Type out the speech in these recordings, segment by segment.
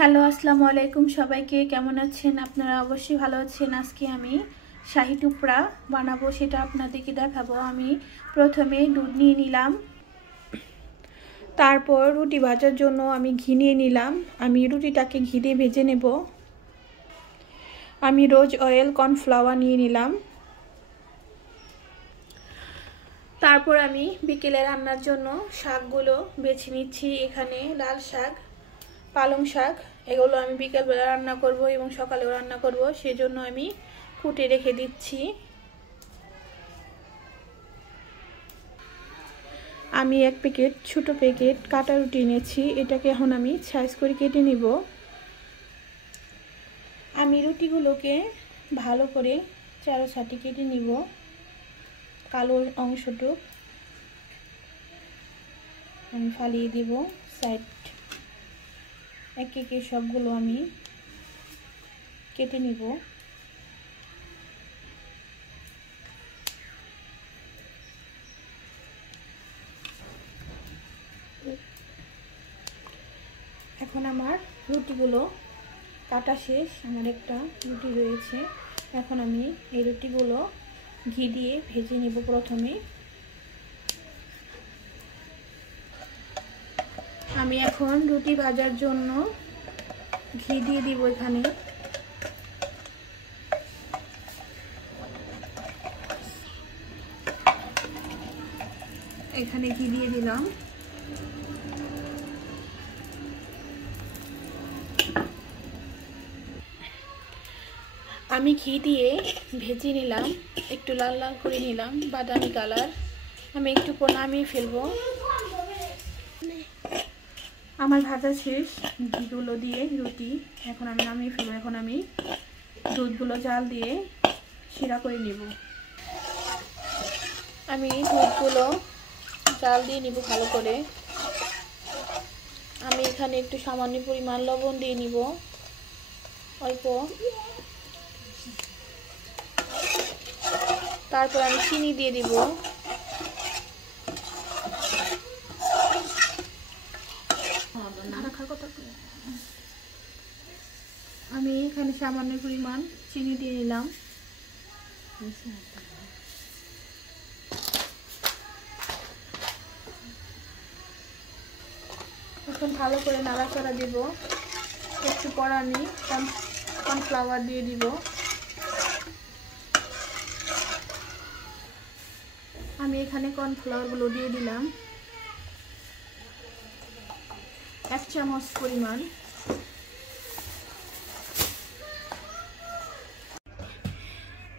হ্যালো, আসসালামু আলাইকুম। সবাইকে কেমন আছেন? আপনারা অবশ্যই ভালো আছেন। আজকে আমি শাহি টুকরা বানাবো, সেটা আপনাদেরকে দেখাবো। আমি প্রথমে দুধ নিয়ে নিলাম, তারপর রুটি ভাজার জন্য আমি ঘি নিয়ে নিলাম। আমি রুটিটাকে ঘি দিয়ে ভেজে নেব। আমি রোজ অয়েল কর্নফ্লাওয়ার নিয়ে নিলাম। তারপর আমি বিকেলে রান্নার জন্য শাকগুলো বেছে নিচ্ছি। এখানে লাল শাক, পালং শাক, এগুলো আমি বিকেলবেলা রান্না করব এবং সকালেও রান্না করব, সেজন্য আমি কুটে রেখে দিচ্ছি। আমি এক প্যাকেট ছোট প্যাকেট কাটা রুটি নিয়েছি, এটাকে এখন আমি সাইজ করে কেটে নিব। আমি রুটিগুলোকে ভালো করে চারো ছাটি কেটে নিব। কালো অংশটুকু আমি ফালিয়ে দিব সাইড। এক একে সবগুলো আমি কেটে নিব। এখন আমার রুটিগুলো কাটা শেষ। আমার একটা রুটি রয়েছে। এখন আমি এই রুটিগুলো ঘি দিয়ে ভেজে নেব। প্রথমে আমি এখন রুটি ভাজার জন্য ঘি দিয়ে দিব। এখানে ঘি দিয়ে দিলাম। আমি ঘি দিয়ে ভেজে নিলাম, একটু লাল লাল করে নিলাম, বাদামি কালার। আমি একটু পর নামিয়ে ফেলবো। আমার ভাজা শেষ ঘিগুলো দিয়ে রুটি, এখন আমি নামিয়ে ফেলবো। এখন আমি দুধগুলো জাল দিয়ে শিরা করে নিব। আমি দুধগুলো জাল দিয়ে নিব ভালো করে। আমি এখানে একটু সামান্য পরিমাণ লবণ দিয়ে নিব, অল্প। তারপর আমি চিনি দিয়ে দিব। আমি এখানে সামান্য পরিমাণ চিনি দিয়ে নিলাম। এখন ভালো করে নাড়াচাড়া দিব। একটু পর আমি কর্নফ্লাওয়ার দিয়ে দিব। আমি এখানে কর্নফ্লাওয়ারগুলো দিয়ে দিলাম 1 চামচ পরিমাণ।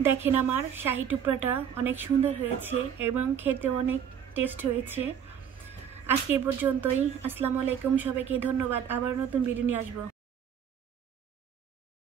দেখেন আমার শাহি টুকরাটা অনেক সুন্দর হয়েছে এবং খেতে অনেক টেস্ট হয়েছে। আজকে এই পর্যন্তই। আসসালামু আলাইকুম, সবাইকে ধন্যবাদ। আবার নতুন ভিডিও নিয়ে আসবো।